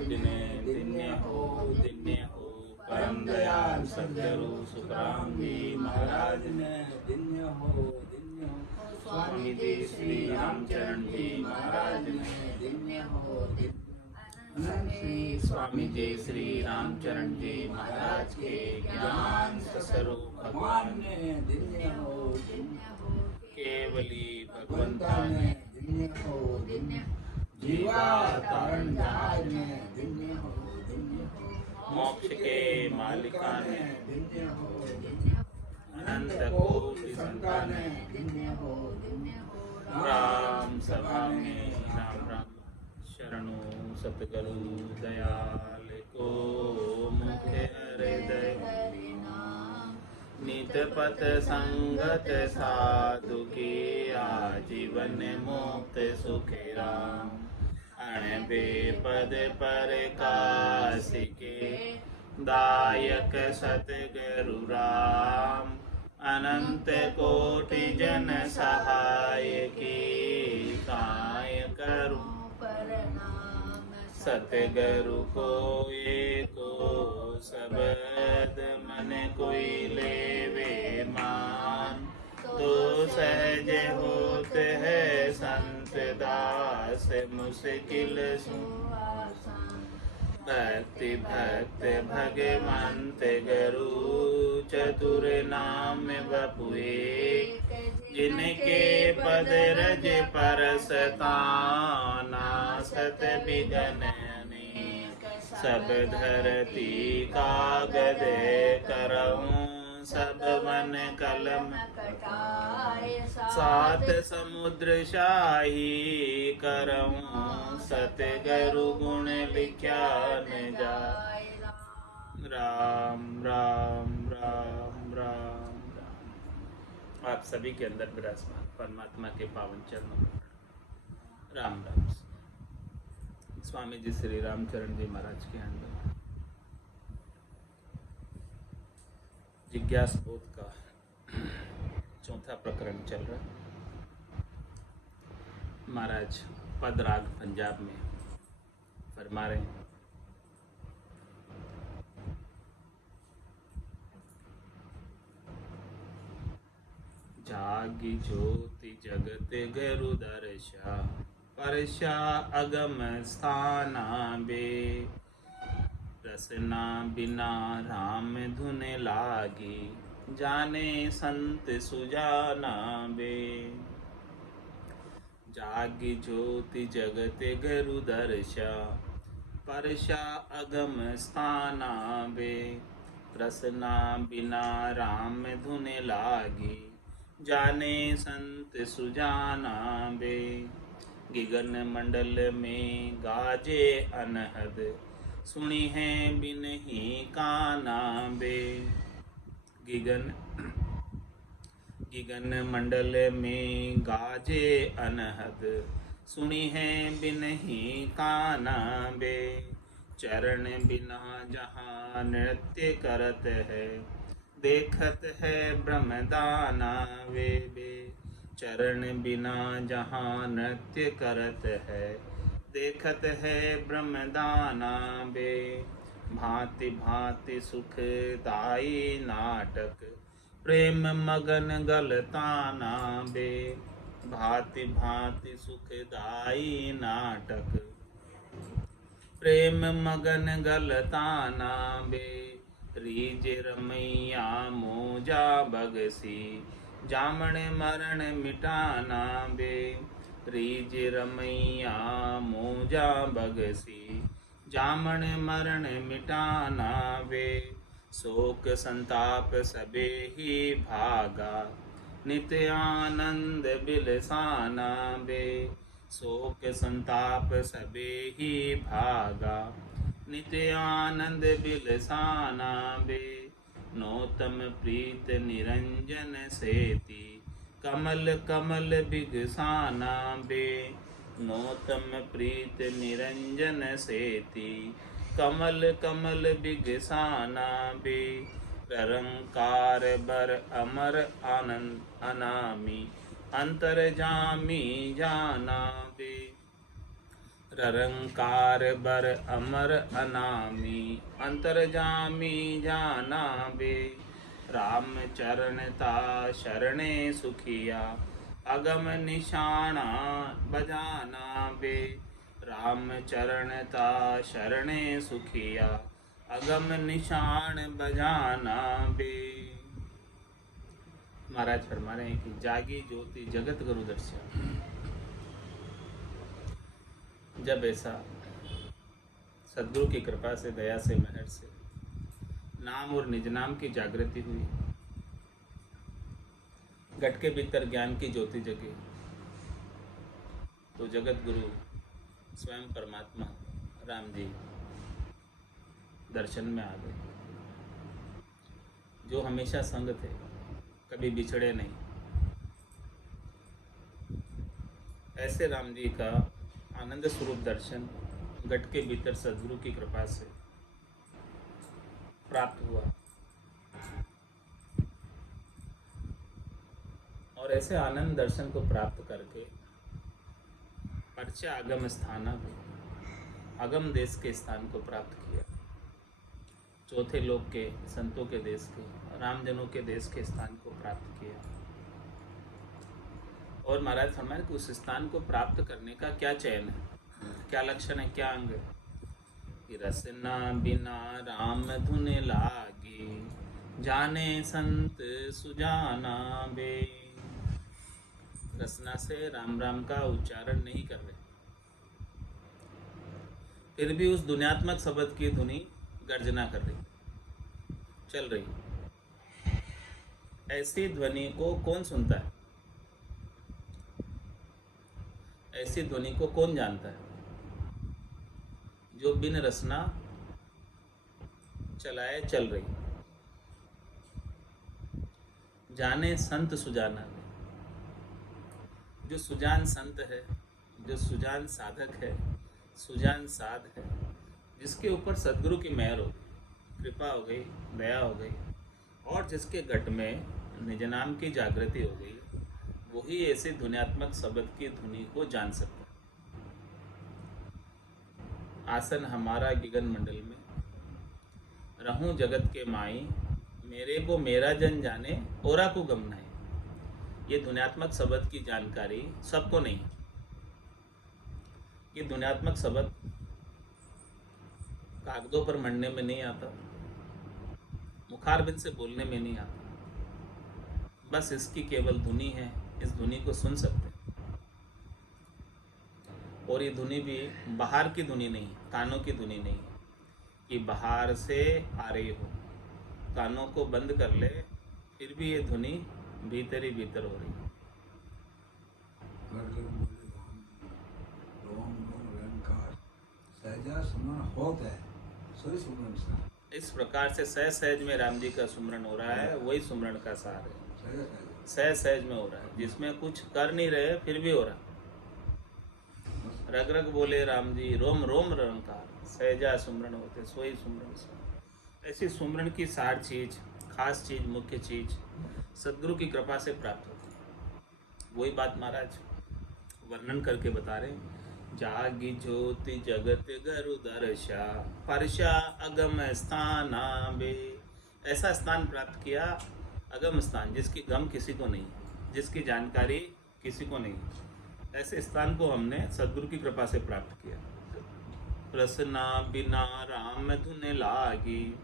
महाराज ने दिन्य हो परम दयाल सद्गुरु सुखराम जी महाराज ने दिन्य हो स्वामी जी श्री रामचरण जी महाराज ने दिन्य हो स्वामी जी श्री रामचरण जी महाराज के ज्ञान स्वरूप भगवान ने दिन्य हो केवली भगवंता ने दिन्य हो जीवा तारण जहाज ने दिन्य हो मोक्ष के मालिका ने दिन्य हो अनंत कोटि संतान ने दिन्य हो राम सभा में राम राम शरणु सतगुरु दयाल को मुखे हृदय नित पथ संगत साधु की आजीवन मुक्त सुखे राम अण बेपद पर कासिके दायक सतगुरु राम अनंत कोटि जन सहाय की काय करूं सतगुरु को एको शब्द मन कोई लेवे मान तो सहज होत है संत दास मुश्किल भक्ति भक्त भगवंत गुरु चतुर नाम बपुए जिनके पद रज परसताना सत बिगन सब धरती कागद करऊं सब मन कलम सात समुद्र शाही करऊं सतगुरु गुण लिख्या न जाय राम राम राम राम राम। आप सभी के अंदर विराजमान परमात्मा के पावन चरणों में राम राम। स्वामी जी श्री रामचरण जी महाराज के अंदर जिज्ञास बोध का चौथा प्रकरण चल रहा है। महाराज पदराग पंजाब में फरमा रहे हैं, जागी ज्योति जगत गुरु दर्शा परशा अगम स्थाना बे रसना बिना राम धुन लागी जाने संत सुजाना बे जागी ज्योति जगत गुरु दर्शा परशा अगम स्थाना बे रसना बिना राम धुन लागी जाने संत सुजाना बे गिगन मंडल में गाजे अनहद सुनी है बिन ही काना बे गिगन मंडल में गाजे अनहद सुनी है बिन ही काना बे चरण बिना जहाँ नृत्य करत है देखत है ब्रह्मदाना वे बे चरण बिना जहाँ नृत्य करत है देखत है ब्रह्मदाना बे भांति भांति सुखदाई नाटक प्रेम मगन गलताना बे भांति भांति सुखदाई नाटक प्रेम मगन गलताना बे रीज रमैया मोजा बगसी जामण मरण मिटाना बे रीज रमैया मोजा बगसी जामण मरण मिटाना बे शोक संताप सबे ही भागा नित्य आनंद बिलसाना बे शोक संताप सबे ही भागा नित्य आनंद बिलसाना बे नौतम प्रीत निरंजन सेती कमल कमल बिगसाना बे नौतम प्रीत निरंजन सेती कमल कमल बिगसाना बे रंकार बर अमर आनंद अनामी अंतर जामी जाना बे ररंकार बर अमर अनामी, अंतरजामी जाना बे। राम चरणता शरणे सुखिया, अगम निशाना बजाना बे। राम चरणता शरणे सुखिया, अगम निशान बजाना बे। महाराज फरमा रहे हैं कि जागी ज्योति जगत गुरु दर्शन। जब ऐसा सद्गुरु की कृपा से, दया से, मेहर से नाम और निज नाम की जागृति हुई, घट के भीतर ज्ञान की ज्योति जगी, तो जगत गुरु स्वयं परमात्मा राम जी दर्शन में आ गए, जो हमेशा संग थे, कभी बिछड़े नहीं। ऐसे राम जी का आनंद स्वरूप दर्शन घट के भीतर सद्गुरु की कृपा से प्राप्त हुआ। और ऐसे आनंद दर्शन को प्राप्त करके परचे आगम स्थान, अगम देश के स्थान को प्राप्त किया, चौथे लोक के संतों के देश के, रामजनों के देश के स्थान को प्राप्त किया। और महाराज फरमाया कि उस स्थान को प्राप्त करने का क्या चयन है, क्या लक्षण है, क्या अंग है कि रसना बिना राम धुन लागी, जाने संत सुजाना बे। रसना से राम राम का उच्चारण नहीं कर रहे, फिर भी उस दुनियात्मक शब्द की धुनी गर्जना कर रही, चल रही। ऐसी ध्वनि को कौन सुनता है, ऐसी ध्वनि को कौन जानता है, जो बिन रसना चलाए चल रही। जाने संत सुजाना, जो सुजान संत है, जो सुजान साधक है, सुजान साध है, जिसके ऊपर सद्गुरु की मेहर हो गई, कृपा हो गई, दया हो गई, और जिसके घट में निज नाम की जागृति हो गई, वही ऐसे ध्वन्यात्मक शब्द की धुनी को जान सकता है। आसन हमारा गिगन मंडल में, रहूं जगत के माई, मेरे को मेरा जन जाने, औरा को गम नहीं। ये ध्वन्यात्मक शब्द की जानकारी सबको नहीं है। ये ध्वन्यात्मक शब्द कागजों पर मढ़ने में नहीं आता, मुखारबिंद से बोलने में नहीं आता, बस इसकी केवल धुनी है, इस धुनी को सुन सकते हैं। और ये धुनी भी बाहर की धुनी नहीं, कानों की धुनी नहीं कि बाहर से आ रही हो, कानों को बंद कर ले फिर भी ये धुनी भीतर ही भीतर हो रही है। इस प्रकार से सहज सहज में राम जी का सुमरन हो रहा है, वही सुमरन का सार है। सहज सहज में हो रहा है, जिसमें कुछ कर नहीं रहे फिर भी हो रहा है। रग रग बोले राम जी, रोम रोम रंकार, सहजा सुमरन होते सोई सुमरन। ऐसी सुमरन की सार चीज, खास चीज, मुख्य चीज सद्गुरु की कृपा से प्राप्त होती है। वही बात महाराज वर्णन करके बता रहे हैं। जागी ज्योति जगत गुरु दर्शा, परशा अगम स्थाना बे। ऐसा स्थान प्राप्त किया, अगम स्थान, जिसकी गम किसी को नहीं, जिसकी जानकारी किसी को नहीं, ऐसे स्थान को हमने सद्गुरु की कृपा से प्राप्त किया। रसना बिना राम धुन लागी,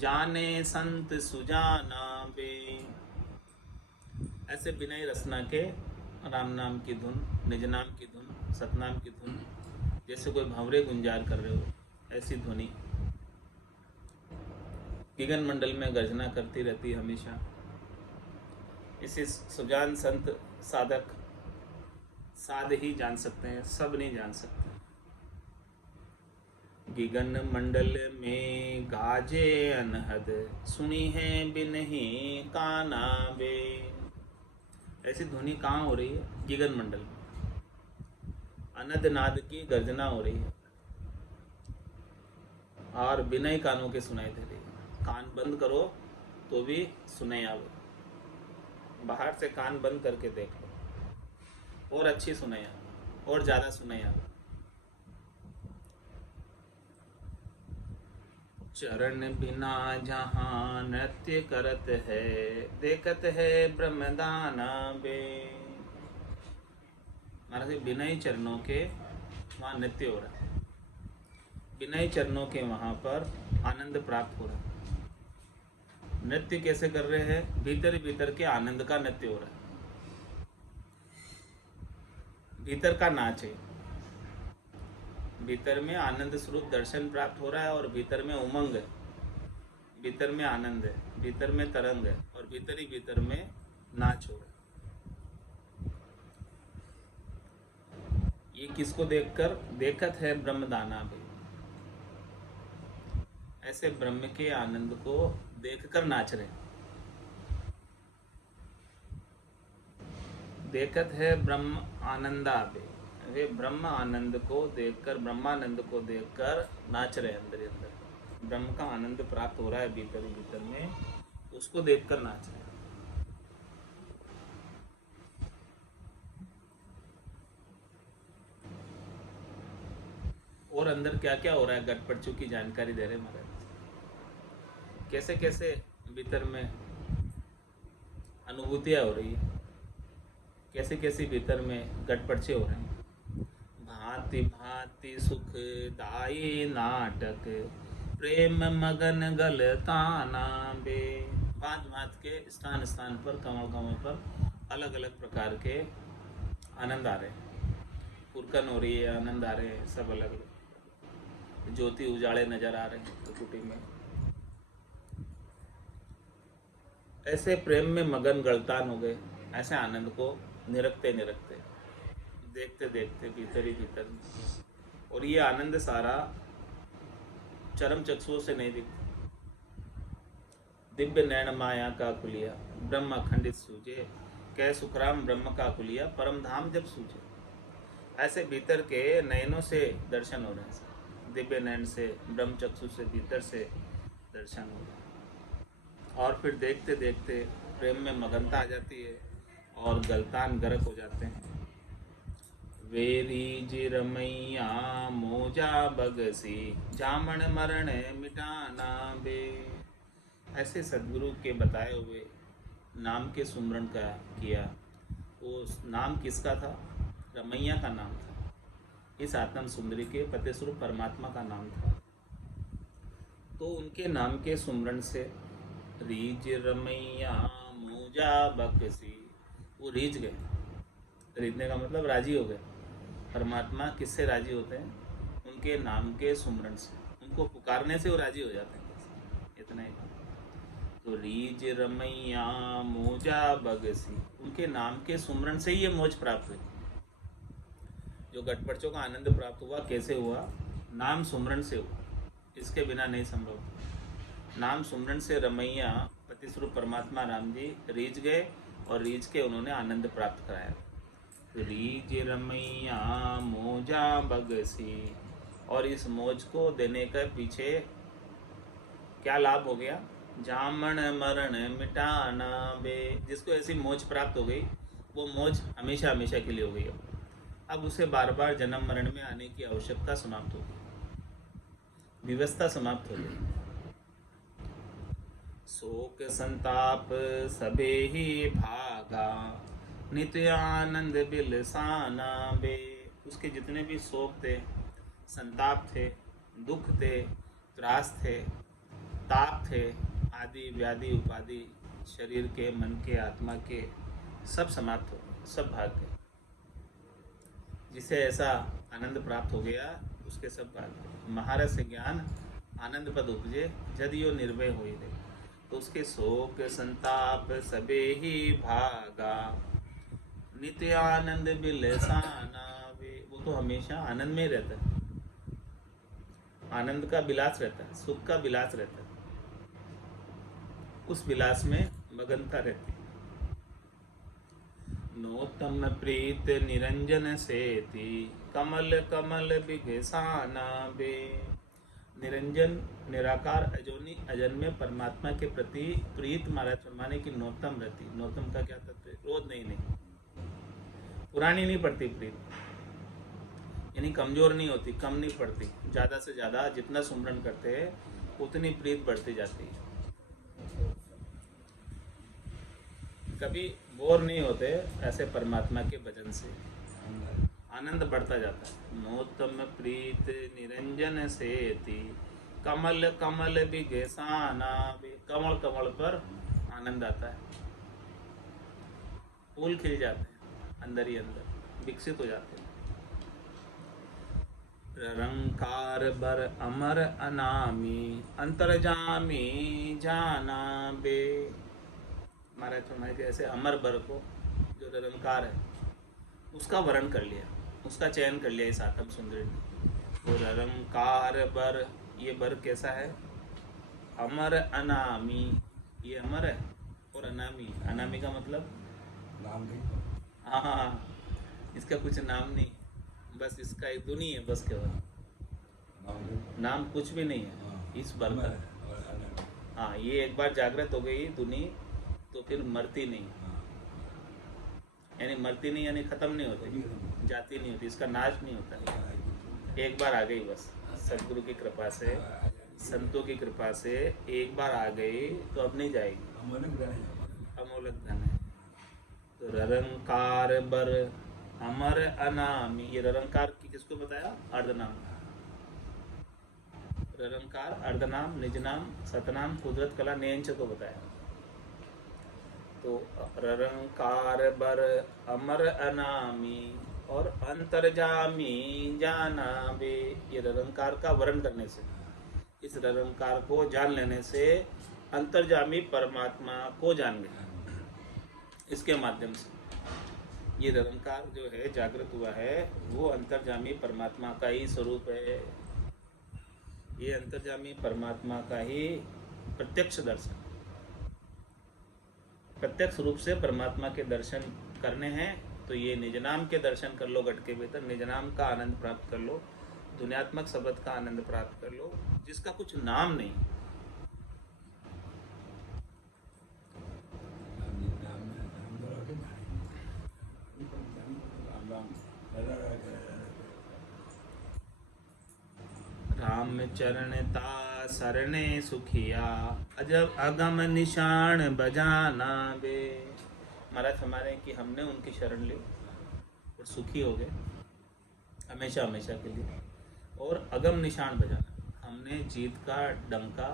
जाने संत सुजाना बे। ऐसे बिना ही रसना के राम नाम की धुन, निज नाम की धुन, सतनाम की धुन, जैसे कोई भंवरे गुंजार कर रहे हो, ऐसी ध्वनि गिगन मंडल में गर्जना करती रहती हमेशा। इसे सुजान संत साधक साध ही जान सकते हैं, सब नहीं जान सकते। गिगन मंडल में गाजे अनहद, सुनी है बिन ही काना बे। ऐसी ध्वनि कहाँ हो रही है? गिगन मंडल में अनद नाद की गर्जना हो रही है और बिना ही कानों के सुनाई दे रही है। कान बंद करो तो भी सुनाई आवे, बाहर से कान बंद करके देख लो और अच्छी सुनाई आवे और ज़्यादा सुनाई आवे। चरण बिना जहाँ नृत्य करत है, देखत है ब्रह्मदाना बे। महाराज बिना ही चरणों के वहाँ नृत्य हो रहा है, बिना ही चरणों के वहाँ पर आनंद प्राप्त हो रहा है। नृत्य कैसे कर रहे हैं? भीतर भीतर के आनंद का नृत्य हो रहा है, भीतर का नाच है, भीतर में आनंद स्वरूप दर्शन प्राप्त हो रहा है, और भीतर में उमंग है, भीतर में आनंद है, भीतर में तरंग है, और भीतर ही भीतर में नाच हो रहा है। ये किसको देखकर? देखत है ब्रह्मदाना भी, ऐसे ब्रह्म के आनंद को देखकर नाच रहे। देखत है ब्रह्म आनंदा बे, वे ब्रह्म आनंद को देखकर, ब्रह्मानंद को देखकर नाच रहे अंदर ही अंदर। ब्रह्म का आनंद प्राप्त हो रहा है भीतर ही भीतर में, उसको देखकर नाच रहे। और अंदर क्या क्या हो रहा है गटपटचू की जानकारी दे रहे महाराज। कैसे कैसे भीतर में अनुभूतियाँ हो रही है, कैसे कैसे भीतर में गटपटचे हो रहे हैं। भांति भांति सुखदायी नाटक, प्रेम मगन गलताना बे। भांत भांत के स्थान स्थान पर, कमल कमल पर अलग अलग प्रकार के आनंद आ रहे हैं, पुरकन हो रही है, आनंद आ रहे हैं, सब अलग अलग ज्योति उजाले नजर आ रहे हैं त्रिकुटी में। ऐसे प्रेम में मगन गलतान हो गए, ऐसे आनंद को निरखते निरखते, देखते देखते भीतर ही भीतर। और ये आनंद सारा चरम चक्षुओं से नहीं दिखता। दिव्य नैन माया का कुलिया, ब्रह्म अखंडित सूझे, कह सुखराम ब्रह्म का कुलिया, परम धाम जब सूझे। ऐसे भीतर के नयनों से दर्शन हो रहे हैं, दिव्य नयन से, ब्रह्म चक्षु से भीतर से दर्शन हो रहे हैं। और फिर देखते देखते प्रेम में मगनता आ जाती है और गलतान गरक हो जाते हैं। वेरी जिरमैया मोजा बगसी, जामन मरण मिटाना बे। ऐसे सदगुरु के बताए हुए नाम के सुमरण का किया। वो नाम किसका था? रमैया का नाम था। इस आत्म सुंदरी के पति स्वरूप परमात्मा का नाम था। तो उनके नाम के सुमरण से रीज रमैया मोजा बकसी, वो रीझ गए। रीझने का मतलब राजी हो गए। परमात्मा किससे राजी होते हैं? उनके नाम के सुमरण से, उनको पुकारने से वो राजी हो जाते हैं। इतना ही। तो रीज रमैया मोजा बगसी, उनके नाम के सुमरण से ही ये मोज प्राप्त हुई। जो गटपटचों का आनंद प्राप्त हुआ, कैसे हुआ? नाम सुमरण से हुआ, इसके बिना नहीं संभव। नाम सुमरण से रमैया पति स्वरूप परमात्मा राम जी रीझ गए, और रीझ के उन्होंने आनंद प्राप्त कराया। रीज रमैया मोजा बगसी, और इस मोज को देने के पीछे क्या लाभ हो गया? जामन मरण मिटाना बे। जिसको ऐसी मोज प्राप्त हो गई, वो मोज हमेशा हमेशा के लिए हो गई। अब उसे बार बार जन्म मरण में आने की आवश्यकता समाप्त हो गई, व्यवस्था समाप्त हो गई। शोक संताप सबे ही भागा, नित्य आनंद बिलसाना बे। उसके जितने भी शोक थे, संताप थे, दुख थे, त्रास थे, ताप थे, आदि व्याधि उपाधि शरीर के, मन के, आत्मा के, सब समाप्त हो गए, सब भाग गए। जिसे ऐसा आनंद प्राप्त हो गया, उसके सब भाग गए। महारस ज्ञान आनंद पद उपजे, जदियो निर्भय हो ही रहे। तो उसके शोक संताप सबे ही भागा, नित्य आनंद बिलसाना वे। वो तो हमेशा आनंद में रहता है, आनंद का विलास रहता है, सुख का विलास रहता है, उस विलास में मगनता रहती है। नोतम प्रीत निरंजन सेती, कमल कमल बिघसाना बे। निरंजन निराकार अजोनी अजन्मे परमात्मा के प्रति प्रीत महाराज फरमाने की नोतम रहती। नोतम का क्या तत्व है? रोज नहीं, पुरानी नहीं पड़ती प्रीत, यानी कमजोर नहीं होती, कम नहीं पड़ती। ज़्यादा से ज़्यादा जितना सुमरण करते हैं उतनी प्रीत बढ़ती जाती है। कभी बोर नहीं होते ऐसे परमात्मा के भजन से, आनंद बढ़ता जाता है। मोतम प्रीत निरंजन सेती, कमल कमल बिघेसाना, कमल कमल पर आनंद आता है, फूल खिल जाते हैं, अंदर ही अंदर विकसित हो जाते हैं। रंकार बर अमर अनामी, अंतर्जामी जाना बे। महाराज फरमाए कि ऐसे अमर बर को, जो निरंकार है, उसका वर्ण कर लिया, उसका चयन कर लिया इस आत्म सुंदरी ने। तो निरंकार बर, ये बर कैसा है? अमर अनामी, ये अमर है, और अनामी, अनामी का मतलब नाम नहीं। हाँ, इसका कुछ नाम नहीं, बस इसका एक धुनी है बस, केवल नाम कुछ भी नहीं है इस बर का। हाँ, ये एक बार जागृत हो गई धुनी तो फिर मरती नहीं, यानी मरती नहीं, यानी खत्म नहीं होती, जाती नहीं होती, इसका नाश नहीं होता। एक बार आ गई बस, सदगुरु की कृपा से, संतों की कृपा से एक बार आ गई तो अब नहीं जाएगी, अमोलक धन है। तो ररंकार बर अमर अनामी, ये ररंकार की किसको बताया? अर्धनाम। ररंकार अर्धनाम, निजनाम, सतनाम, कुदरत कला नेंच को बताया। तो ररंकार बर अमर अनामी और अंतर्जामी जाना बे, ये ररंकार का वर्ण करने से, इस ररंकार को जान लेने से अंतर्जामी परमात्मा को जान गया। इसके माध्यम से ये ररंकार जो है जागृत हुआ है, वो अंतर्जामी परमात्मा का ही स्वरूप है। ये अंतर्जामी परमात्मा का ही प्रत्यक्ष दर्शन, प्रत्यक्ष रूप से परमात्मा के दर्शन करने हैं तो ये निजनाम के दर्शन कर लो, घट के भीतर निजनाम का आनंद प्राप्त कर लो, दुनियात्मक शब्द का आनंद प्राप्त कर लो, जिसका कुछ नाम नहीं। राम चरण ता सरणे सुखिया, अजब अगम निशान बजाना बे। महाराज हमारे कि हमने उनकी शरण ली और सुखी हो गए हमेशा हमेशा के लिए, और अगम निशान बजाना, हमने जीत का डंका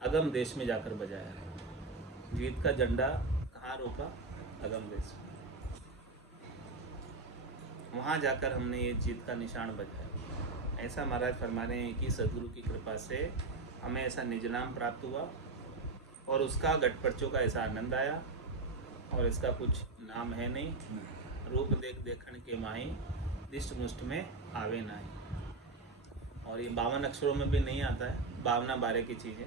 अगम देश में जाकर बजाया है। जीत का झंडा कहाँ रोका? अगम देश में, वहाँ जाकर हमने ये जीत का निशान बजाया। ऐसा महाराज फरमा रहे हैं कि सदगुरु की कृपा से हमें ऐसा निजनाम प्राप्त हुआ और उसका गठपर्चों का ऐसा आनंद आया, और इसका कुछ नाम है नहीं। रूप देख देखण के माही, दिष्ट मुष्ट में आवे नाही। और ये 52 अक्षरों में भी नहीं आता है, 52 बारे की चीज़ें।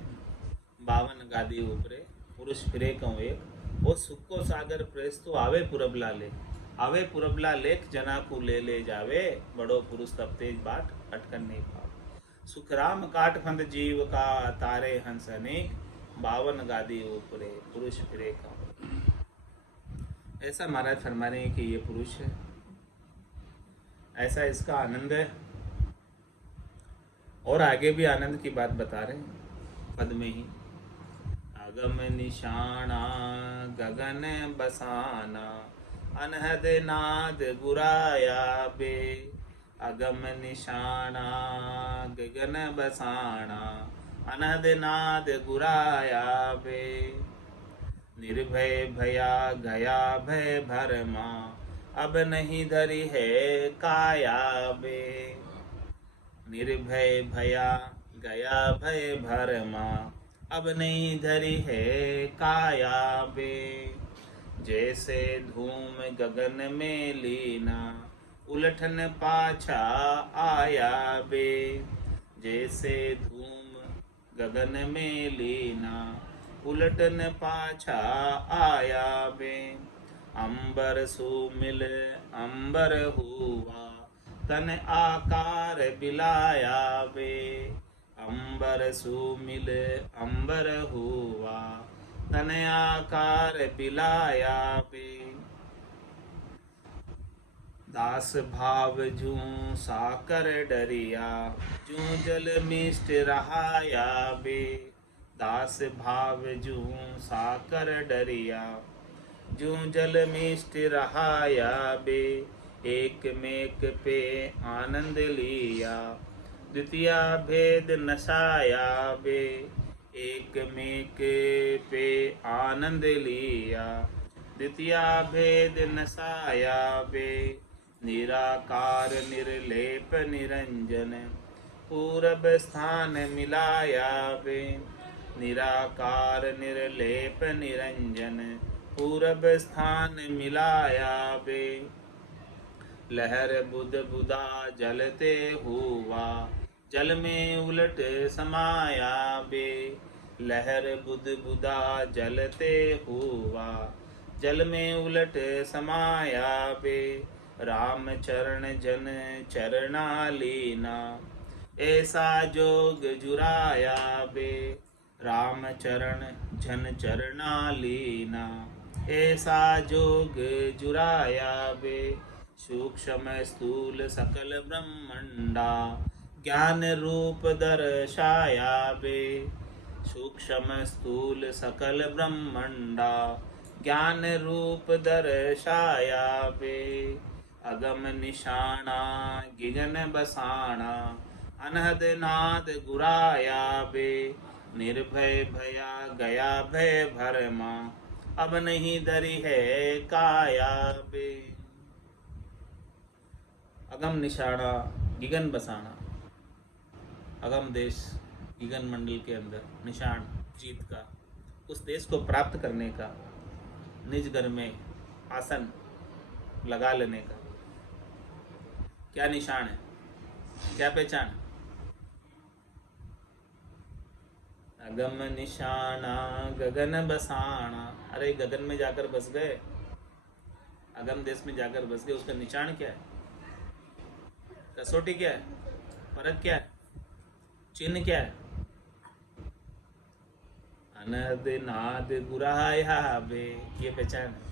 52 गादी ऊपरे पुरुष फिरे कहूँ एक, वो सुख को सागर प्रेस तो आवे पुरबला ले, आवे पुरबला लेख जना को ले ले जावे, बड़ो पुरुष तब तेज बाट अटकन नहीं पावे। सुखराम काट फंद जीव का तारे हंस अनेक, 52 गादी ऊपरे पुरुष फिरे कहूँ। ऐसा महाराज फरमा रहे हैं कि ये पुरुष है, ऐसा इसका आनंद है। और आगे भी आनंद की बात बता रहे हैं पद में ही। अगम निशाना गगन बसाना, अनहद नाद गुराया बे। अगम निशाना गगन बसाना, अनहद नाद गुराया बे। निर्भय भया गया भय भरमा, अब नहीं धरी है काया बे। निर्भय भया गया भय भरमा, अब नहीं धरी है काया बे। जैसे धूम गगन में लीना, उलटन पाछा आया बे। जैसे धूम गगन में लीना, उलटन पाछा आया बे। अंबर सुमिल अंबर हुआ, तन आकार बिलाया बे। अंबर सुमिल अंबर हुआ, तन आकार बिलाया बे। दास भाव जूं साकर डरिया, जूं जल मिष्ट रहाया बे। दास भाव जूं साकर डरिया, जूं जल मिष्ट रहाया बे। एक मेक पे आनंद लिया, द्वितीया भेद नशाया बे। एक मेक पे आनंद लिया, द्वितीया भेद नशाया बे। निराकार निर्लेप निरंजन, पूरब स्थान मिलाया बे। निराकार निर्लेप निरंजन, पूरब स्थान मिलाया बे। लहर बुध बुधा जलते हुआ, जल में उलट समाया बे। लहर बुध बुधा जलते हुआ, जल में उलट समाया बे। राम चरण जन चरणा लीना, ऐसा जोग जुराया बे। राम चरण जन चरणा लीना, ऐसा जोग जुराया बे। सूक्ष्म स्थूल सकल ब्रह्मंडा, ज्ञान रूप दर्शाया बे। सूक्ष्म स्थूल सकल ब्रह्मंडा, ज्ञान रूप दर्शाया बे। अगम निशाना गिगन बसाना, अनहद नाद गुराया बे। निर्भय भया गया भय भरमा, अब नहीं धरी है काया बे। अगम निशाना गिगन बसाना, अगम देश गिगन मंडल के अंदर निशान जीत का, उस देश को प्राप्त करने का, निज घर में आसन लगा लेने का क्या निशान है, क्या पहचान? अगम निशाना गगन बसाना। अरे गगन में जाकर बस गए, अगम देश में जाकर बस गए, उसका निशान क्या है? कसौटी क्या है? फर्क क्या है? चिन्ह क्या है? अनद नाद गुराया बे, ये पहचान है।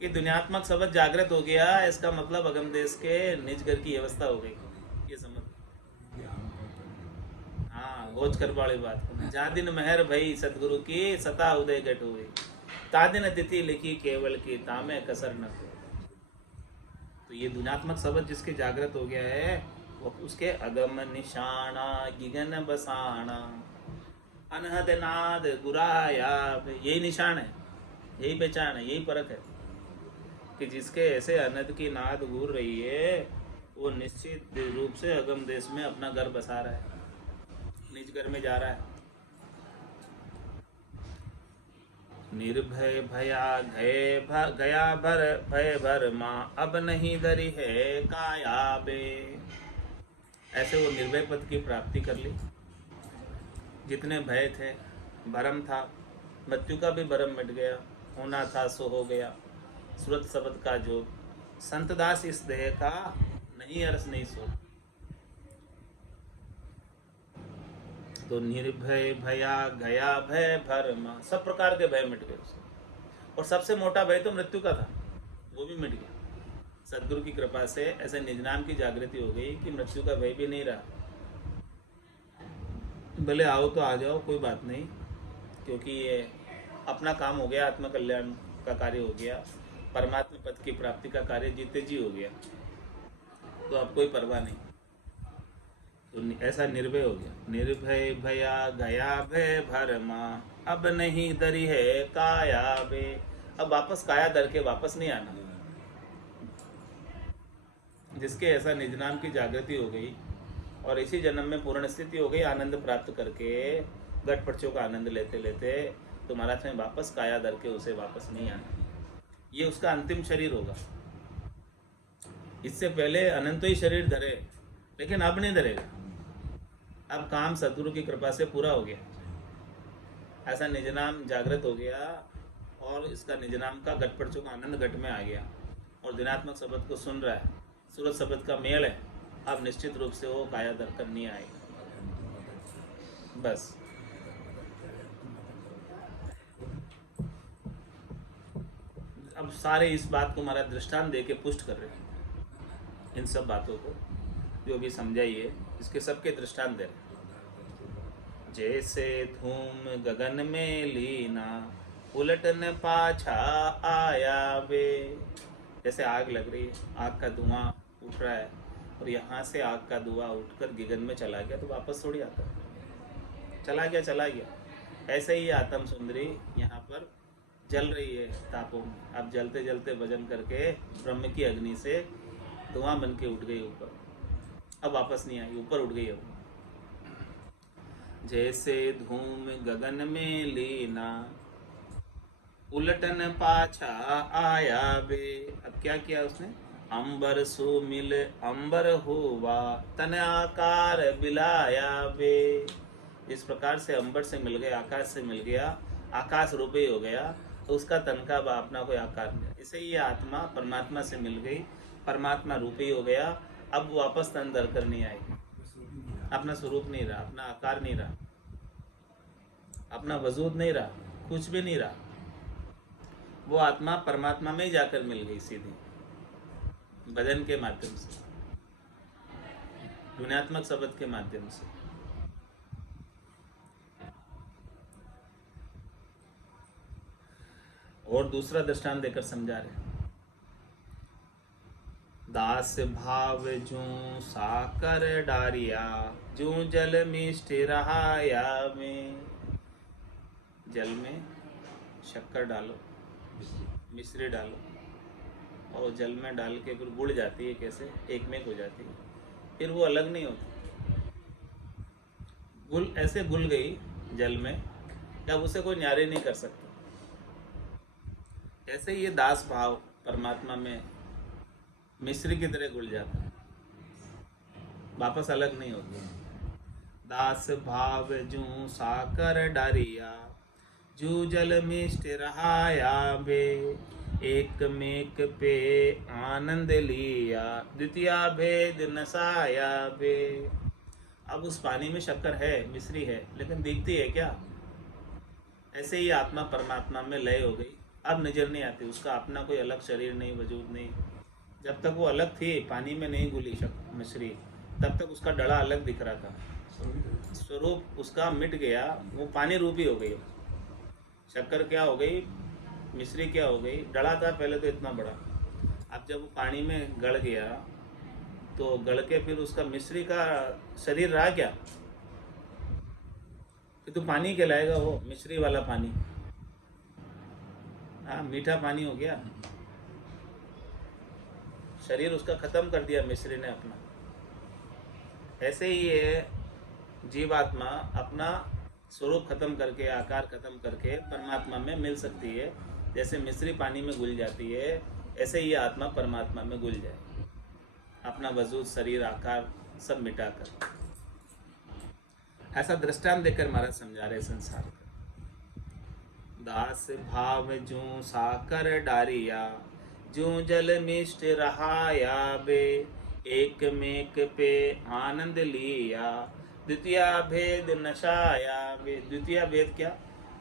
ये दुनियात्मक शब्द जागृत हो गया, इसका मतलब अगम देश के निज घर की व्यवस्था हो गई, ये समझ। हाँ, गोच कर वाली बात। जा दिन मेहर भई सतगुरु की, सता उदय घट हुई। ता दिन तिथि लिखी केवल की, तामे कसर न को। तो ये दुनियात्मक शब्द जिसके जागृत हो गया है, वो उसके अगम निशाना गिगन बसाना, अनहद नाद गुराया, यही निशान है, यही पहचान है, यही परख है कि जिसके ऐसे अनहद की नाद घूर रही है, वो निश्चित रूप से अगम देश में अपना घर बसा रहा है, निज घर में जा रहा है। निर्भय भया गया भर भय भर माँ, अब नहीं धरी है काया बे। ऐसे वो निर्भय पद की प्राप्ति कर ली। जितने भय थे, भरम था, मृत्यु का भी भरम मिट गया, होना था सो हो गया। सूरत शब्द का जो संतदास इस देह का नहीं अरस नहीं सो। तो निर्भय भया गया भय भरमा, सब प्रकार के भय मिट गए उसके। और सबसे मोटा भय तो मृत्यु का था, वो भी मिट गया। सदगुरु की कृपा से ऐसे निज नाम की जागृति हो गई कि मृत्यु का भय भी नहीं रहा। भले आओ तो आ जाओ, कोई बात नहीं, क्योंकि ये अपना काम हो गया, आत्मकल्याण का कार्य हो गया, परमात्मा पद की प्राप्ति का कार्य जीते जी हो गया, तो अब कोई परवाह नहीं। तो ऐसा निर्भय हो गया। निर्भय भया गया भय भरमा, अब नहीं दरी है काया बे। अब वापस काया दर के वापस नहीं आना। जिसके ऐसा निज नाम की जागृति हो गई और इसी जन्म में पूर्ण स्थिति हो गई, आनंद प्राप्त करके घट पक्षों का आनंद लेते लेते, तो महाराज में वापस काया दर के उसे वापस नहीं आना। ये उसका अंतिम शरीर होगा। इससे पहले अनंत ही शरीर धरे, लेकिन अब नहीं धरेगा। अब काम सतगुरु की कृपा से पूरा हो गया, ऐसा निज नाम जागृत हो गया और इसका निज नाम का घट पक्षों का आनंद घट में आ गया और दिनात्मक शब्द को सुन रहा है, सूरत शब्द का मेल है। अब निश्चित रूप से वो काया दर कर नहीं आएगा। बस अब सारे इस बात को हमारा दृष्टांत दे के पुष्ट कर रहे हैं। इन सब बातों को जो भी समझाइए, इसके सबके दृष्टांत दे रहे। जैसे धूम गगन में लीना, उलटन पाछा आया वे। जैसे आग लग रही है, आग का धुआं उठ रहा है, और यहाँ से आग का धुआं उठकर गगन में चला गया तो वापस थोड़ी आता है, चला गया। ऐसे ही आत्म सुंदरी यहाँ पर जल रही है तापों में। अब जलते जलते भजन करके ब्रह्म की अग्नि से धुआं बन के उठ गई ऊपर, अब वापस नहीं आई, ऊपर उठ गई। अब जैसे धूम गगन में लीना, उलटन पाछा आया बे। अब क्या किया उसने? अंबर सु मिल अंबर हुआ, तन आकार बिलाया बे। इस प्रकार से अंबर से मिल गया, आकाश से मिल गया, आकाश रूपी हो गया, तो उसका तन का अपना कोई आकार नहीं। इसे ये आत्मा परमात्मा से मिल गई, परमात्मा रूपी हो गया, अब वापस तन धर कर नहीं आएगी, अपना स्वरूप नहीं रहा, अपना आकार नहीं रहा, अपना वजूद नहीं रहा, कुछ भी नहीं रहा। वो आत्मा परमात्मा में ही जाकर मिल गई सीधी, भजन के माध्यम से, गुणात्मक शब्द के माध्यम से। और दूसरा दृष्टांत देकर समझा रहे, दास भाव जूं साकर डारिया, जूं जल मिष्ट रहाया में। जल में शक्कर डालो, मिश्री डालो, और जल में डाल के फिर गुड़ जाती है, कैसे एक में हो जाती है, फिर वो अलग नहीं होती। गुल ऐसे गुल गई जल में, जब उसे कोई न्यारे नहीं कर सकता। ऐसे ये दास भाव परमात्मा में मिश्री की तरह घुल जाता है, वापस अलग नहीं होती। दास भाव जूं साकर डारिया, जू जल मिष्ट रहाया बे। एक मेक पे आनंद लिया, द्वितीया भेद नसाया बे। अब उस पानी में शक्कर है, मिश्री है, लेकिन दिखती है क्या? ऐसे ही आत्मा परमात्मा में लय हो गई, अब नजर नहीं आती, उसका अपना कोई अलग शरीर नहीं, वजूद नहीं। जब तक वो अलग थी, पानी में नहीं घुली मिश्री, तब तक उसका डड़ा अलग दिख रहा था, स्वरूप उसका मिट गया, वो पानी रूपी हो गई। शक्कर क्या हो गई, मिश्री क्या हो गई? डड़ा था पहले तो इतना बड़ा, अब जब वो पानी में गड़ गया तो गड़ के फिर उसका मिश्री का शरीर रहा क्या? फिर तो पानी कहलाएगा वो, मिश्री वाला पानी। हाँ, मीठा पानी हो गया, शरीर उसका खत्म कर दिया मिश्री ने अपना। ऐसे ही ये जीवात्मा अपना स्वरूप खत्म करके, आकार खत्म करके परमात्मा में मिल सकती है। जैसे मिश्री पानी में घुल जाती है, ऐसे ही आत्मा परमात्मा में घुल जाए, अपना वजूद, शरीर, आकार सब मिटाकर। ऐसा दृष्टांत देकर महाराज समझा रहे संसार का। दास भाव जूं साकर डारिया, जूं जल मिष्ट रहाया बे। एक मेक पे आनंद लिया, द्वितीय भेद नशाया बे। द्वितीय भेद क्या?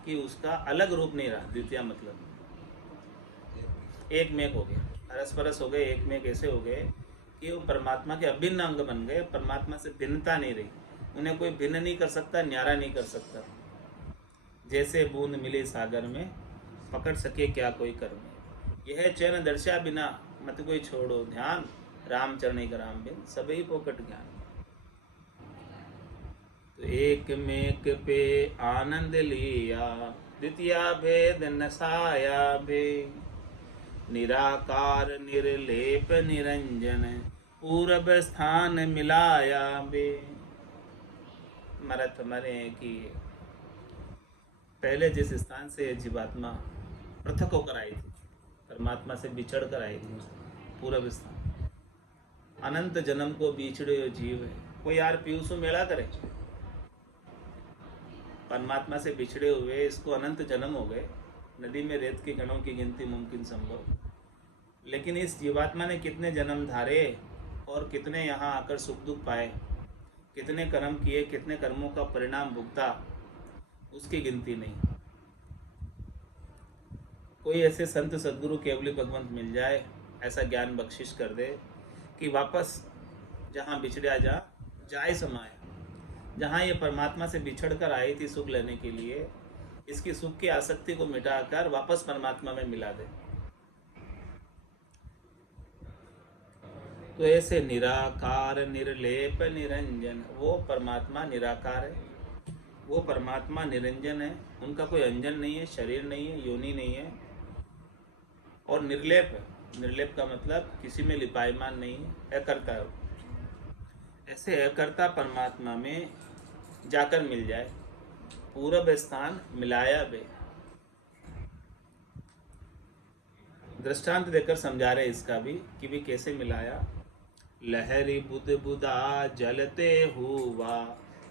कि उसका अलग रूप नहीं रहा। द्वितीय मतलब एक मेक हो गया, अरस परस हो गए, एक में कैसे हो गए कि वो परमात्मा के अभिन्न अंग बन गए, परमात्मा से भिन्नता नहीं रही, उन्हें कोई भिन्न नहीं कर सकता, न्यारा नहीं कर सकता। जैसे बूंद मिली सागर में, पकड़ सके क्या कोई कर्म। यह चैन दर्शा बिना, मत कोई छोड़ो ध्यान, राम चरणी का राम बिन सबही पोकट ज्ञान। तो एक मेक पे आनंद लिया, द्वितीय भेद नसाया भे। निराकार निर्लेप निरंजन, पूरब स्थान मिलाया बे। मरत मरे कि पहले जिस स्थान से जीवात्मा पृथक होकर आई थी, परमात्मा से बिछड़ कर आई थी, पूरब स्थान, अनंत जन्म को बिछड़े हुए जीव है। कोई यार पीयूषु मेला करे, परमात्मा से बिछड़े हुए इसको अनंत जन्म हो गए, नदी में रेत के कणों की गिनती मुमकिन संभव। लेकिन इस जीवात्मा ने कितने जन्म धारे और कितने यहाँ आकर सुख दुख पाए, कितने कर्म किए, कितने कर्मों का परिणाम भुगता, उसकी गिनती नहीं। कोई ऐसे संत सद्गुरु केवली भगवंत मिल जाए, ऐसा ज्ञान बख्शिश कर दे कि वापस जहाँ बिछड़ा जाए समाया, जहाँ ये परमात्मा से बिछड़ कर आई थी सुख लेने के लिए, इसकी सुख की आसक्ति को मिटाकर वापस परमात्मा में मिला दे। तो ऐसे निराकार निर्लेप निरंजन, वो परमात्मा निराकार है, वो परमात्मा निरंजन है, उनका कोई अंजन नहीं है, शरीर नहीं है, योनि नहीं है, और निर्लेप है। निर्लेप का मतलब किसी में लिपायमान नहीं है, अकर्ता है। ऐसे अकर्ता परमात्मा में जाकर मिल जाए, पूरब स्थान मिलाया बे। दृष्टांत देकर समझा रहे इसका भी कैसे मिलाया। लहरी बुध बुधा जलते हुआ,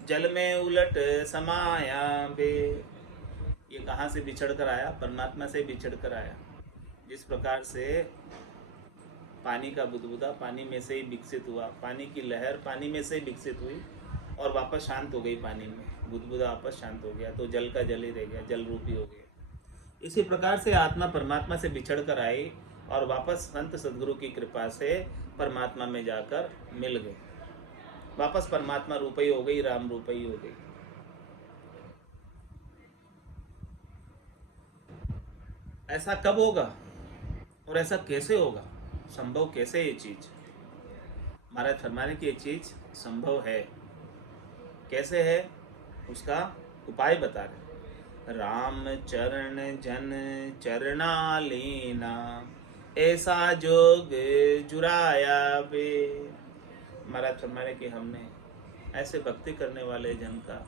जल में उलट समाया बे। ये कहाँ से बिछड़ कर आया? परमात्मा से बिछड़ कर आया। जिस प्रकार से पानी का बुदबुदा पानी में से ही विकसित हुआ, पानी की लहर पानी में से ही विकसित हुई और वापस शांत हो गई पानी में, बुदबुदा वापस शांत हो गया तो जल का जल ही रह गया, जल रूपी हो गया। इसी प्रकार से आत्मा परमात्मा से बिछड़ कर आई और वापस संत सदगुरु की कृपा से परमात्मा में जाकर मिल गई, वापस परमात्मा रूपी हो गई, राम रूपी हो गई। ऐसा कब होगा और ऐसा कैसे होगा? संभव कैसे ये चीज? महाराज फरमाने की ये चीज संभव है। कैसे है? उसका उपाय बता रहे। राम चरण जन चरणा लीना, ऐसा जोग जुराया बे। महाराज फरमाने कि हमने ऐसे भक्ति करने वाले जन का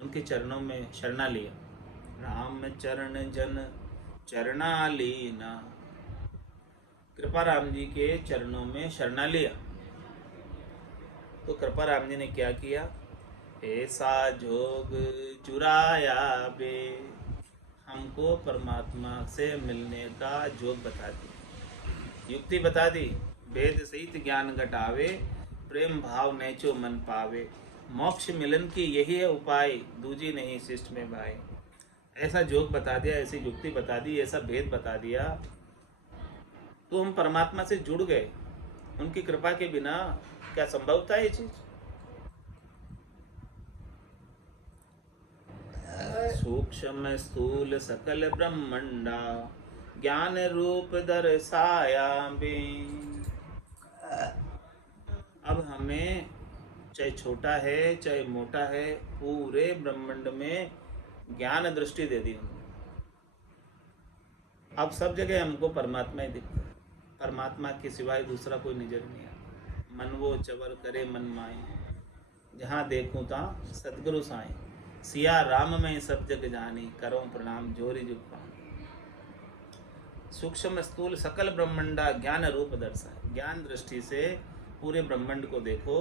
उनके चरणों में शरणा लिया। राम चरण जन चरणा लीना, कृपा राम जी के चरणों में शरणा लिया। तो कृपा राम जी ने क्या किया? ऐसा जोग जुराया बे, हमको परमात्मा से मिलने का जोग बता दी, युक्ति बता दी। वेद सहित ज्ञान घटावे, प्रेम भाव नेचो मन पावे। मोक्ष मिलन की यही है उपाय, दूजी नहीं शिष्ट में भाई। ऐसा जोग बता दिया, ऐसी युक्ति बता दी, ऐसा भेद बता दिया, तो हम परमात्मा से जुड़ गए। उनकी कृपा के बिना क्या संभव था ये चीज? सूक्ष्म स्थूल सकल ब्रह्मंडा, ज्ञान रूप दर्शाया बे। अब हमें चाहे छोटा है चाहे मोटा है, पूरे ब्रह्मांड में ज्ञान दृष्टि दे दी। अब सब जगह हमको परमात्मा ही दिखता है, परमात्मा के सिवाय दूसरा कोई नजर नहीं आता। मन वो चवर करे मन माए, जहाँ देखूं तहाँ सतगुरु साईं। सिया राम में सब जग जानी, करो प्रणाम जोरी जुग पानी। सूक्ष्म स्थूल सकल ब्रह्मंडा, ज्ञान रूप दर्शा। ज्ञान दृष्टि से पूरे ब्रह्मांड को देखो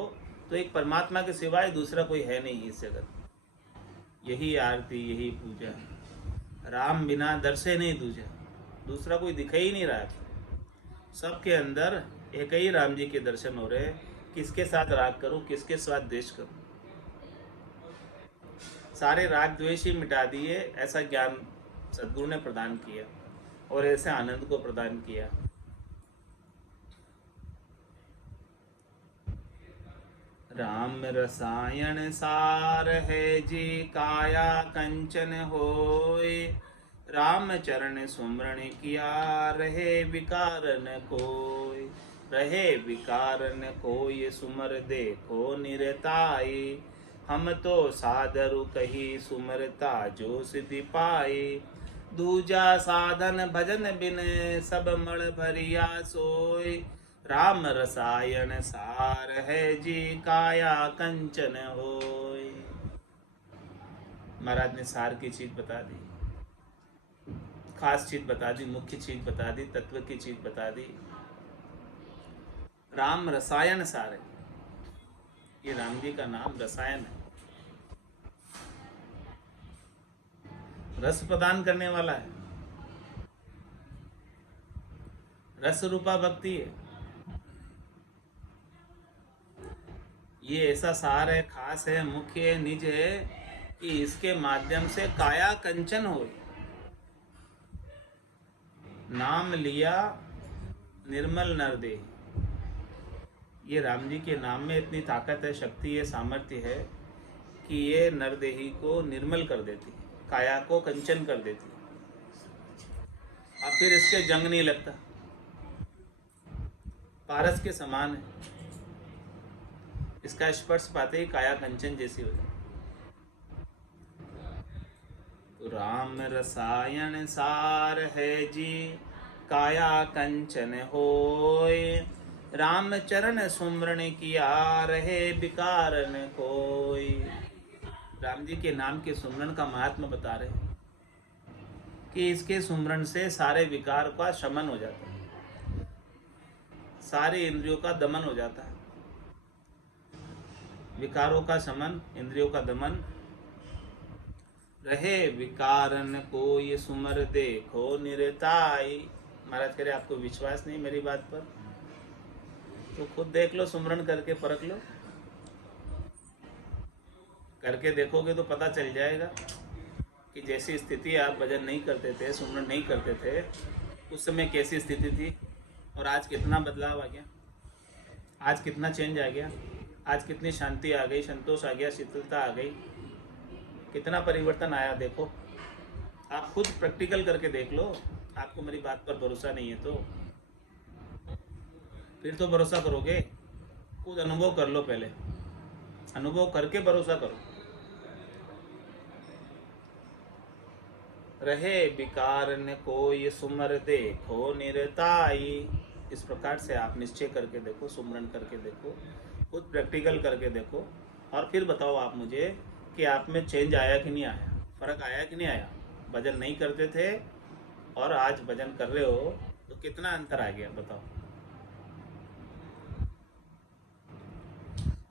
तो एक परमात्मा के सिवाय दूसरा कोई है नहीं इस जगत। यही आरती, यही पूजा। राम बिना दर्शे नहीं दूजा, दूसरा कोई दिखाई ही नहीं रहा। सबके अंदर एक ही राम जी के दर्शन हो रहे। किसके साथ राग करूं, किसके साथ द्वेष करूं? सारे राग द्वेष ही मिटा दिए। ऐसा ज्ञान सद्गुरु ने प्रदान किया और ऐसे आनंद को प्रदान किया। राम रसायन सार है जी, काया कंचन होय। राम चरण सुमरण किया, रहे विकार न कोय। रहे विकार न कोय, सुमर देखो निरताय। हम तो सादरु कही, सुमरता जो सिद्धि पाए। दूजा साधन भजन बिन, सब मण भरिया सोय। राम रसायन सार है जी, काया कंचन होय। महाराज ने सार की चीज बता दी, खास चीज बता दी, मुख्य चीज बता दी, तत्व की चीज बता दी। राम रसायन सार है। ये राम जी का नाम रसायन है, रस प्रदान करने वाला है। रस रूपा भक्ति है। ये ऐसा सार है, खास है, मुख्य है, निज है कि इसके माध्यम से काया कंचन हो। नाम लिया निर्मल नर दे। ये राम जी के नाम में इतनी ताकत है, शक्ति है, सामर्थ्य है कि ये नरदेही को निर्मल कर देती, काया को कंचन कर देती। अब फिर इसके जंग नहीं लगता, पारस के समान है, इसका स्पर्श पाते ही काया कंचन जैसी हो जाती। तो राम रसायन सार है जी, काया कंचन होय, राम चरण सुमरण किया रहे विकार न कोई। राम जी के नाम के सुमरण का महात्मा बता रहे हैं कि इसके सुमरण से सारे विकार का शमन हो जाता है, सारे इंद्रियों का दमन हो जाता है। विकारों का शमन, इंद्रियों का दमन। रहे विकारन को ये सुमर देखो निरताई। महाराज कह रहे आपको विश्वास नहीं मेरी बात पर, तो खुद देख लो, सुमरण करके परख लो। करके देखोगे तो पता चल जाएगा कि जैसी स्थिति आप भजन नहीं करते थे, सुमरण नहीं करते थे, उस समय कैसी स्थिति थी और आज कितना बदलाव आ गया, आज कितना चेंज आ गया, आज कितनी शांति आ गई, संतोष आ गया, शीतलता आ गई, कितना परिवर्तन आया। देखो, आप खुद प्रैक्टिकल करके देख लो। आपको मेरी बात पर भरोसा नहीं है तो फिर तो भरोसा करोगे, खुद अनुभव कर लो, पहले अनुभव करके भरोसा करो। रहे विकार न कोई सुमर देखो निरताई। इस प्रकार से आप निश्चय करके देखो, सुमरण करके देखो, खुद प्रैक्टिकल करके देखो और फिर बताओ आप मुझे कि आप में चेंज आया कि नहीं आया, फर्क आया कि नहीं आया। भजन नहीं करते थे और आज भजन कर रहे हो तो कितना अंतर आ गया, बताओ।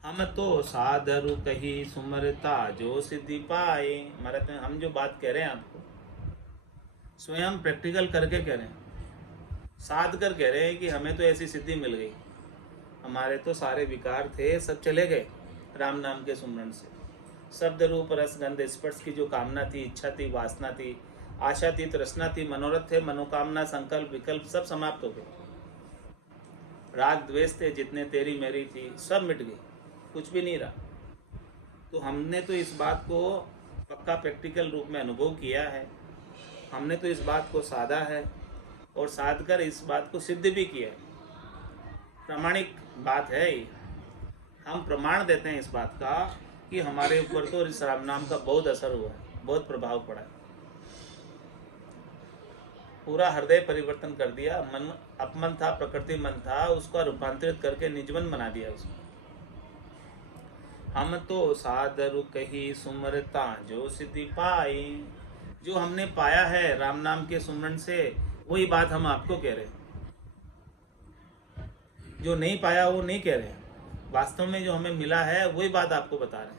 हम तो साधरु कही सुमरता जो सिद्धि पाए। महाराज हम जो बात कह रहे हैं आपको स्वयं प्रैक्टिकल करके कह रहे हैं, साध कर कह रहे हैं कि हमें तो ऐसी सिद्धि मिल गई, हमारे तो सारे विकार थे सब चले गए राम नाम के सुमरण से। शब्द रूप रस गंध स्पर्श की जो कामना थी, इच्छा थी, वासना थी, आशा थी, तृष्णा थी, मनोरथ थे, मनोकामना, संकल्प, विकल्प सब समाप्त हो गए। राग द्वेष थे जितने तेरी मेरी थी सब मिट गई, कुछ भी नहीं रहा। तो हमने तो इस बात को पक्का प्रैक्टिकल रूप में अनुभव किया है, हमने तो इस बात को साधा है और साध कर इस बात को सिद्ध भी किया है। प्रामाणिक बात है ये, हम प्रमाण देते हैं इस बात का कि हमारे ऊपर तो इस राम नाम का बहुत असर हुआ है, बहुत प्रभाव पड़ा है। पूरा हृदय परिवर्तन कर दिया, मन अपमन था, प्रकृति मन था, उसका रूपांतरित करके निजमन बना दिया उसको। हम तो साधरु कही सुमरता जो सिद्धि पाई। जो हमने पाया है राम नाम के सुमरण से वही बात हम आपको कह रहे हैं, जो नहीं पाया वो नहीं कह रहे हैं। वास्तव में जो हमें मिला है वही बात आपको बता रहे हैं।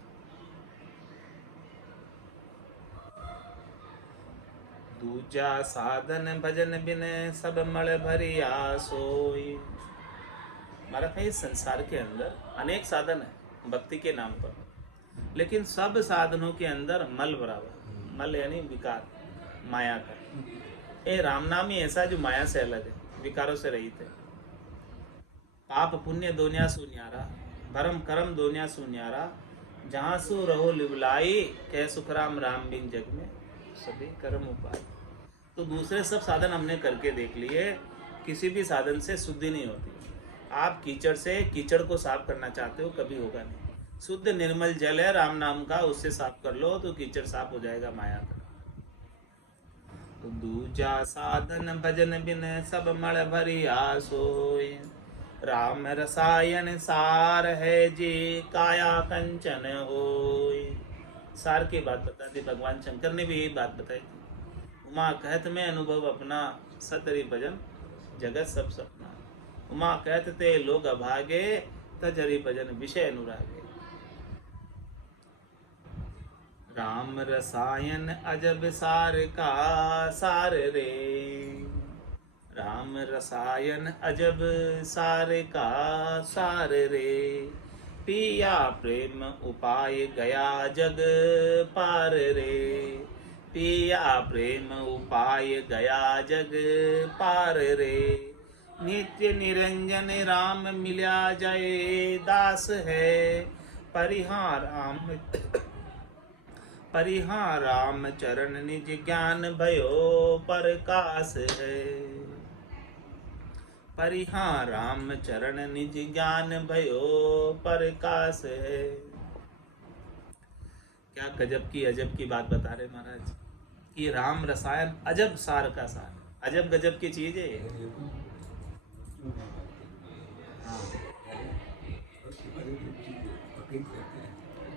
दूजा साधन भजन बिन सब मल भरिया सोई। महाराज इस संसार के अंदर अनेक साधन है भक्ति के नाम पर, लेकिन सब साधनों के अंदर मल बराबर। मल यानी विकार, माया का। ये राम नाम ही ऐसा जो माया से अलग है, विकारों से रहित है। पाप पुण्य दोनिया सु न्यारा, भरम करम दोनिया सु न्यारा, जहाँ सु रहो लिवलाई, कह सुखराम राम बिन जग में सभी कर्म उपाय। तो दूसरे सब साधन हमने करके देख लिए, किसी भी साधन से शुद्धि नहीं होती। आप कीचड़ से कीचड़ को साफ करना चाहते हो, कभी होगा नहीं। शुद्ध निर्मल जल है राम नाम का, उससे साफ कर लो तो कीचड़ साफ हो जाएगा माया का। तो दूजा साधन भजन बिन सब मल भरिया सोई, राम रसायन सार है जी काया कंचन होई। सार की बात बता दी, भगवान शंकर ने भी यही बात बताई थी। उमा कहत में अनुभव अपना, सतरी भजन जगत सब सपना। उमा कहत ते लोग अभागे, तजरी भजन विषय अनुरागे। राम रसायन अजब सार का सार रे, राम रसायन अजब सार का सार रे। पिया प्रेम उपाय गया जग पार रे, पिया प्रेम उपाय गया जग पार रे। नित्य निरंजन राम मिल्या जय दास है। परिहार राम चरण निज ज्ञान भयो प्रकाश है। परिहार राम चरण निज ज्ञान भयो प्रकाश है। क्या गजब की अजब की बात बता रहे महाराज कि राम रसायन अजब सार का सार, अजब गजब की चीज है।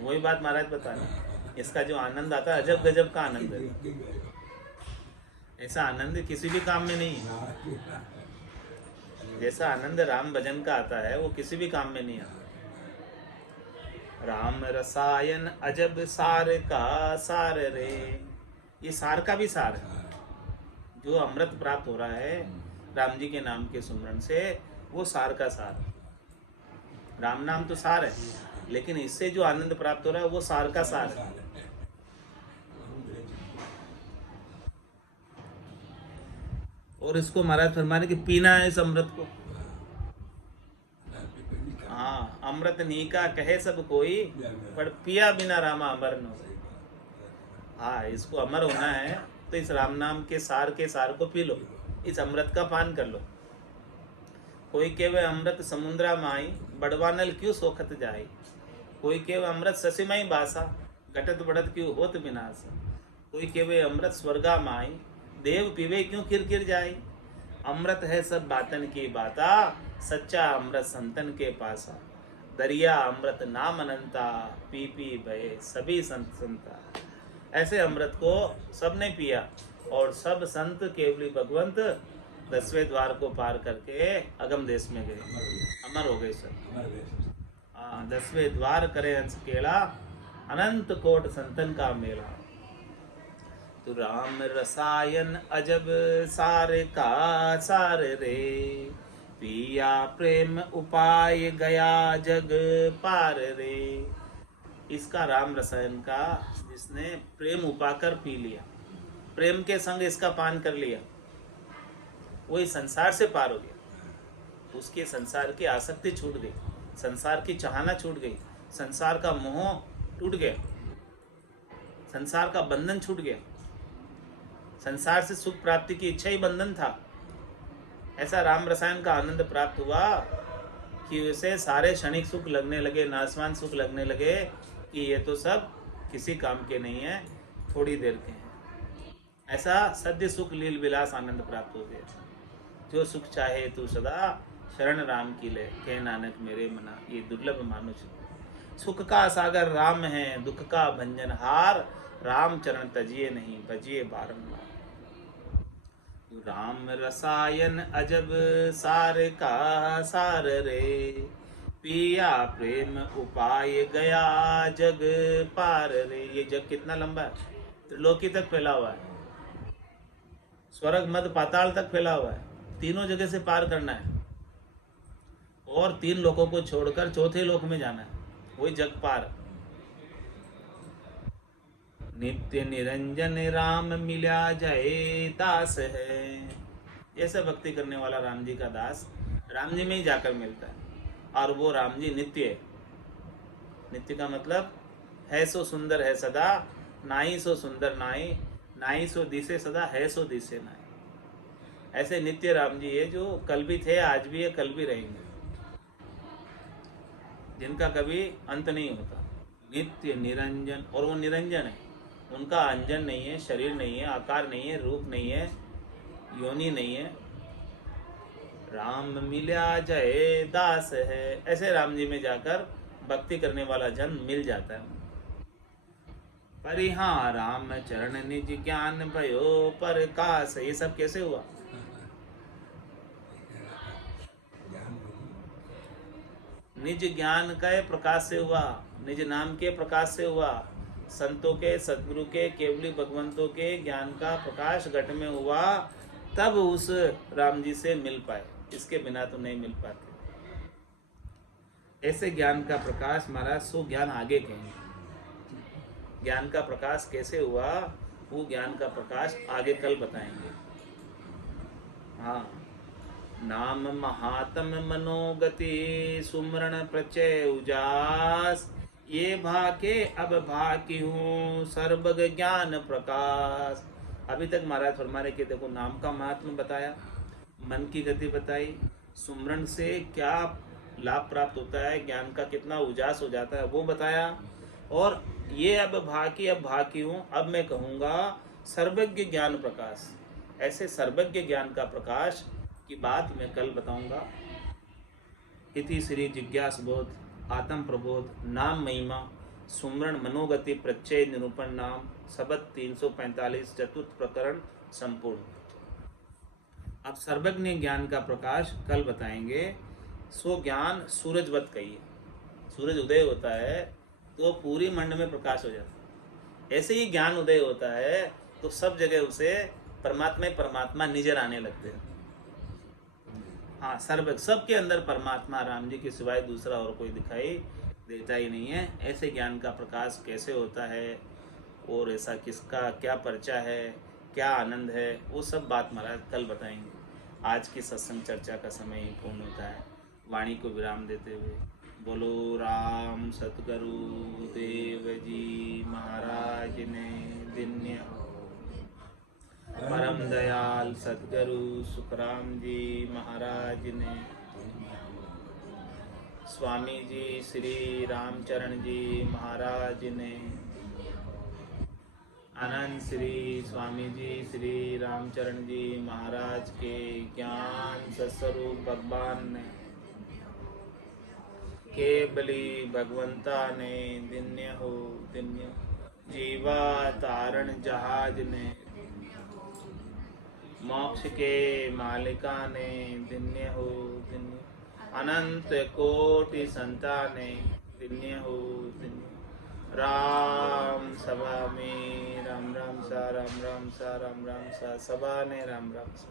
वही बात महाराज बता रहे, इसका जो आनंद आता है अजब गजब का आनंद है। ऐसा आनंद किसी भी काम में नहीं है। जैसा आनंद राम भजन का आता है वो किसी भी काम में नहीं आता। राम रसायन अजब सार का सार रे, ये सार का भी सार है। जो अमृत प्राप्त हो रहा है राम जी के नाम के सुमरन से, वो सार का सार। राम नाम तो सार है, लेकिन इससे जो आनंद प्राप्त हो रहा है वो सार का सार है। और इसको महाराज फरमाने कि पीना है इस अमृत को। हाँ, अमृत नीका कहे सब कोई, पर पिया बिना रामा अमर न हो। हाँ, इसको अमर होना है तो इस राम नाम के सार को पी लो, इस अमृत का पान कर लो। कोई केवे अमृत समुद्रा माई, बड़वानल क्यों सोखत जाई। कोई केवे अमृत ससिमई बासा, घटत बढ़त क्यों होत विनाश। कोई केवे अमृत स्वर्गा माई, देव पीवे क्यों किर जाई। अमृत है सब बातन की बाता, सच्चा अमृत संतन के पासा। दरिया अमृत नाम अनंता, पी पी भये सभी संत संता। ऐसे अमृत को सबने पिया और सब संत केवली भगवंत 10वें द्वार को पार करके अगम देश में गए, अमर हो गए सब। 10वें द्वार करे हंस केला, अनंत कोट संतन का मेला। तो राम रसायन अजब सार का सार रे, पिया प्रेम उपाय गया जग पार रे। इसका राम रसायन का जिसने प्रेम उपाकर पी लिया, प्रेम के संग इसका पान कर लिया, वो इस संसार से पार हो गया। उसके संसार की आसक्ति छूट गई, संसार की चाहना छूट गई, संसार का मोह टूट गया, संसार का बंधन छूट गया। संसार से सुख प्राप्ति की इच्छा ही बंधन था। ऐसा राम रसायन का आनंद प्राप्त हुआ कि उसे सारे क्षणिक सुख लगने लगे, नाशवान सुख लगने लगे कि ये तो सब किसी काम के नहीं है, थोड़ी देर के हैं। ऐसा सद्य सुख लील विलास आनंद प्राप्त हो गया। जो सुख चाहे तू सदा, शरण राम की ले, कह नानक मेरे मना। ये दुर्लभ मानुष। सुख का सागर राम है, दुख का भंजनहार। राम चरण तजिए नहीं, भजिए बारंबार। राम रसायन अजब सार का सार रे, पिया प्रेम उपाय गया जग पार रे। ये जग कितना लंबा है, त्रिलोकी तक फैला हुआ है, स्वर्ग मध्य पाताल तक फैला हुआ है। तीनों जगह से पार करना है और 3 लोकों को छोड़कर चौथे लोक में जाना है, वही जग पार। नित्य निरंजन राम मिला जय दास है। जैसे भक्ति करने वाला राम जी का दास राम जी में ही जाकर मिलता है, और वो राम जी नित्य है। नित्य का मतलब है सो सुंदर है सदा, नाई सो सुंदर नाई, नाई सो दिसे सदा, है सो दिसे नाई। ऐसे नित्य राम जी है जो कल भी थे, आज भी है, कल भी रहेंगे, जिनका कभी अंत नहीं होता। नित्य निरंजन, और वो निरंजन है, उनका अंजन नहीं है, शरीर नहीं है, आकार नहीं है, रूप नहीं है, योनि नहीं है। राम मिला जय दास है। ऐसे राम जी में जाकर भक्ति करने वाला जन मिल जाता है। परिहा राम चरण निज ज्ञान भयो प्रकाश। ये सब कैसे हुआ? निज ज्ञान के प्रकाश से हुआ, निज नाम के प्रकाश से हुआ, संतों के, सदगुरु के, केवली भगवंतों के ज्ञान का प्रकाश घट में हुआ, तब उस राम जी से मिल पाए। इसके बिना तो नहीं मिल पाते। ऐसे ज्ञान का प्रकाश महाराज सो ज्ञान आगे कहेंगे। ज्ञान का प्रकाश कैसे हुआ, वो ज्ञान का प्रकाश आगे कल बताएंगे। हाँ, नाम महात्म मनोगति सुमरण प्रचय उजास। ये भाके अब भाकी हूँ सर्वग ज्ञान प्रकाश। अभी तक महाराज फरमा रहे कि देखो नाम का महात्म बताया, मन की गति बताई, सुमरण से क्या लाभ प्राप्त होता है, ज्ञान का कितना उजास हो जाता है वो बताया, और ये अब भाकी हूँ, अब मैं कहूँगा सर्वज्ञ ज्ञान प्रकाश। ऐसे सर्वज्ञ ज्ञान का प्रकाश की बात मैं कल बताऊंगा। इति श्री जिज्ञास बोध आत्म प्रबोध नाम महिमा सुमरण मनोगति प्रत्यय निरूपण नाम सबद 345 चतुर्थ प्रकरण संपूर्ण। अब सर्वज्ञ ज्ञान का प्रकाश कल बताएंगे। सो ज्ञान सूरजवत कहिए, सूरज उदय होता है तो पूरी मंड में प्रकाश हो जाता है। ऐसे ही ज्ञान उदय होता है तो सब जगह उसे परमात्मा नजर आने लगते हैं। हाँ, सर्व सबके अंदर परमात्मा राम जी के सिवाय दूसरा और कोई दिखाई देता ही नहीं है। ऐसे ज्ञान का प्रकाश कैसे होता है और ऐसा किसका क्या परिचय है, क्या आनंद है, वो सब बात महाराज कल बताएंगे। आज की सत्संग चर्चा का समय ही पूर्ण होता है। वाणी को विराम देते हुए बोलो राम सतगुरु देव जी महाराज ने दिन्य हो। परम दयाल सतगुरु सुखराम जी महाराज ने, स्वामी जी श्री रामचरण जी महाराज ने, अनंत श्री स्वामी जी श्री रामचरण जी महाराज के ज्ञान सत्स्वरूप भगवान ने, केवली भगवंता ने दिन्य हो दिन्य, जीवा तारण जहाज ने, मोक्ष के मालिका ने दिन्य हो दिन्य, अनंत कोटि संताने दिन्य हो दिन्य। राम सभा में राम राम सा राम राम सा राम राम सा, सभा ने राम राम सा।